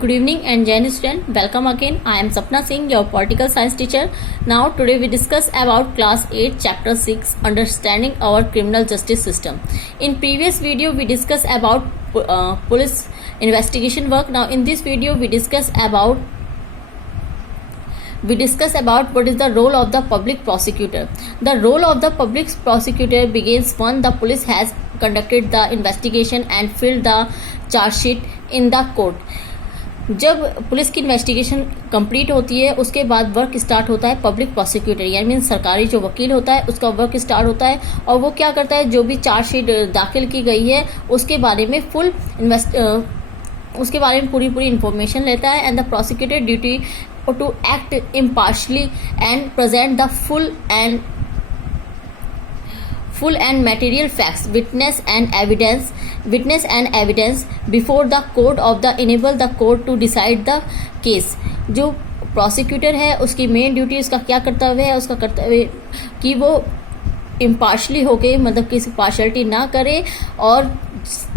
Good evening and Jain student, welcome again. I am Sapna Singh, your political science teacher. Now today we discuss about class 8 chapter 6 understanding our criminal justice system. In previous video we discussed about police investigation work. Now in this video we discuss about what is the role of the public prosecutor. The role of the public prosecutor begins when the police has conducted the investigation and filled the charge sheet in the court. जब police की investigation complete होती है उसके बाद work start होता है public prosecutor यानी सरकारी जो वकील होता है उसका वर्क स्टार्ट होता है और वो क्या करता है जो भी चार्जशीट दाखिल की गई है उसके बारे में पूरी इंफॉर्मेशन लेता है and the prosecutor duty to act impartially and present the full and material facts, witness and evidence before the court of the enable the court to decide the case. जो प्रोसिक्यूटर है उसकी main duty, उसका क्या कर्तव्य है, उसका कर्तव्य कि वो इम्पार्शली होके मतलब किसी पार्शलिटी ना करे और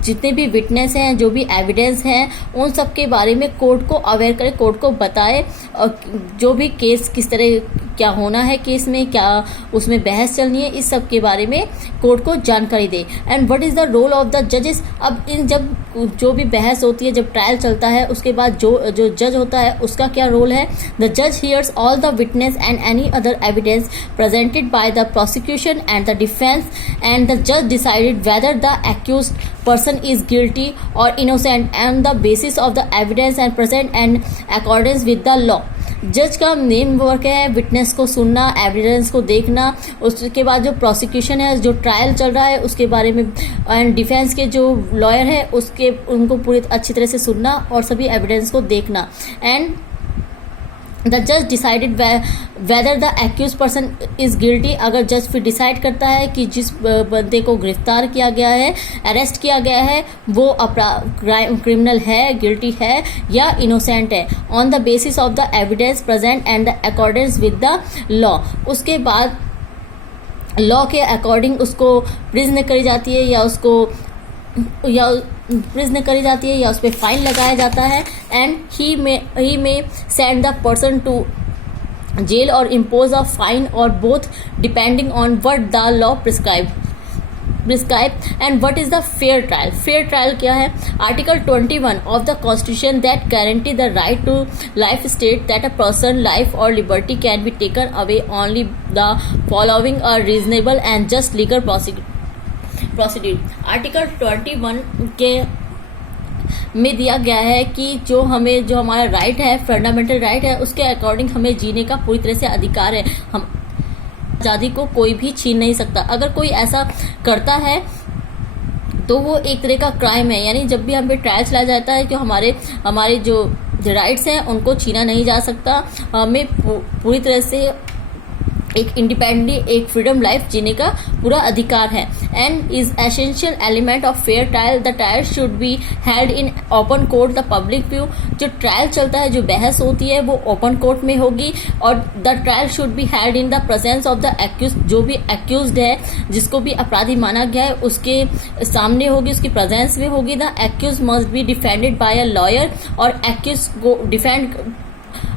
जितने भी विटनेस हैं जो भी एविडेंस हैं उन सब के बारे में कोर्ट को अवेयर करे, कोर्ट को बताए और जो भी केस किस तरह क्या होना है, केस में क्या उसमें बहस चलनी है, इस सब के बारे में कोर्ट को जानकारी दे. And what is the role of the जजेस. अब इन जब जो भी बहस होती है, जब ट्रायल चलता है उसके बाद जो जज होता है उसका क्या रोल है. द जज here's all the witness and any other evidence presented by the prosecution and the defence and the जज decided whether the accused person is guilty or innocent and the basis of the evidence and present and accordance with the law. जज का main work है witness को सुनना, evidence को देखना, उसके बाद जो प्रोसिक्यूशन है जो ट्रायल चल रहा है उसके बारे में एंड डिफेंस के जो लॉयर है उनको पूरी अच्छी तरह से सुनना और सभी एविडेंस को देखना. एंड द जज decided whether the accuse person is guilty. अगर जज फिर डिसाइड करता है कि जिस बंदे को गिरफ्तार किया गया है, अरेस्ट किया गया है, वो क्रिमिनल है, गिल्टी है या इनोसेंट है on the basis of the evidence present and the accordance with the law. उसके बाद लॉ के अकॉर्डिंग उसको प्रिजन करी जाती है या उस पर फाइन लगाया जाता है. And he may send the person to jail और इम्पोज अ फाइन और both depending on what the law prescribe. And what is the fair trial. Fair trial क्या है. Article 21 of the constitution that guarantee the right to life state that a person life और liberty can be taken away only the following a reasonable and just legal procedure. Article 21 के में दिया गया है कि जो हमारा राइट है, फंडामेंटल राइट है, उसके अकॉर्डिंग हमें जीने का पूरी तरह से अधिकार है. हम आज़ादी को कोई भी छीन नहीं सकता. अगर कोई ऐसा करता है तो वो एक तरह का क्राइम है. यानी जब भी हम पे ट्रायल चलाया जाता है कि हमारे जो राइट्स हैं उनको छीना नहीं जा सकता. हमें पूरी तरह से एक इंडिपेंडेंट, एक फ्रीडम लाइफ जीने का पूरा अधिकार है. And is essential element of fair trial. The trial should be held in open court. The public view. जो ट्रायल चलता है, जो बहस होती है वो ओपन कोर्ट में होगी और the trial should be held in the presence of the accuse. जो भी एक्यूज्ड है, जिसको भी अपराधी माना गया है, उसके सामने होगी, उसकी प्रेजेंस में होगी. The accuse must be defended by a lawyer. और एक्यूज को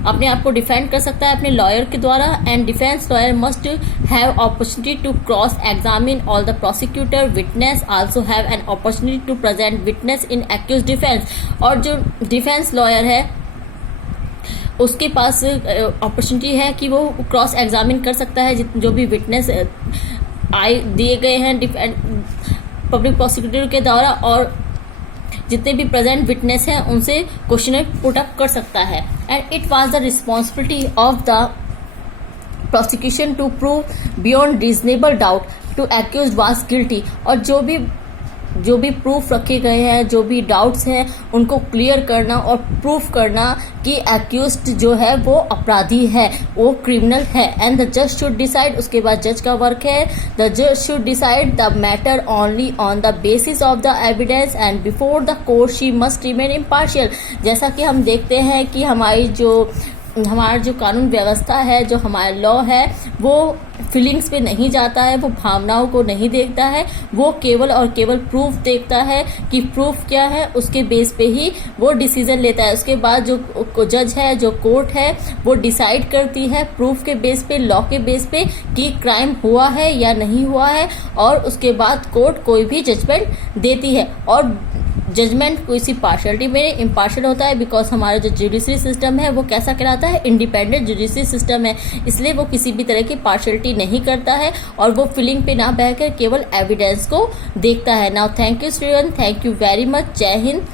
अपने आप को डिफेंड कर सकता है अपने लॉयर के द्वारा. And defence lawyer must have opportunity to cross examine all the prosecutor. Witness also have an opportunity to present witness in accuse defence. और जो डिफेंस लॉयर है उसके पास अपॉर्चुनिटी है कि वो क्रॉस एग्जामिन कर सकता है जो भी विटनेस दिए गए हैं पब्लिक प्रोसिक्यूटर के द्वारा और जितने भी प्रेजेंट विटनेस हैं उनसे क्वेश्चन पुट अप कर सकता है. And it was the responsibility of the prosecution to prove beyond reasonable doubt to accused was guilty. और जो भी प्रूफ रखे गए हैं, जो भी डाउट्स हैं उनको क्लियर करना और प्रूफ करना कि एक्यूज्ड जो है वो अपराधी है, वो क्रिमिनल है. एंड द जज शुड डिसाइड. उसके बाद जज का वर्क है. द जज should decide the matter only on the basis of the evidence and before the court she must remain impartial. जैसा कि हम देखते हैं कि हमारा जो कानून व्यवस्था है, जो हमारा लॉ है, वो फीलिंग्स पे नहीं जाता है, वो भावनाओं को नहीं देखता है, वो केवल और केवल प्रूफ देखता है कि प्रूफ क्या है, उसके बेस पे ही वो डिसीजन लेता है। उसके बाद जो जज है, जो कोर्ट है, वो डिसाइड करती है प्रूफ के बेस पे, लॉ के बेस पे कि क्राइम हुआ है या नहीं हुआ है, और उसके बाद कोर्ट कोई भी जजमेंट देती है। और जजमेंट किसी पार्शलिटी में इम्पार्शल होता है, बिकॉज हमारा जो जुडिशरी सिस्टम है वो कैसा कहलाता है, इंडिपेंडेंट जुडिशरी सिस्टम है, इसलिए वो किसी भी तरह की पार्शलिटी नहीं करता है और वो फीलिंग पे ना बहकर केवल एविडेंस को देखता है। Now thank you student, thank you very much, जय हिंद।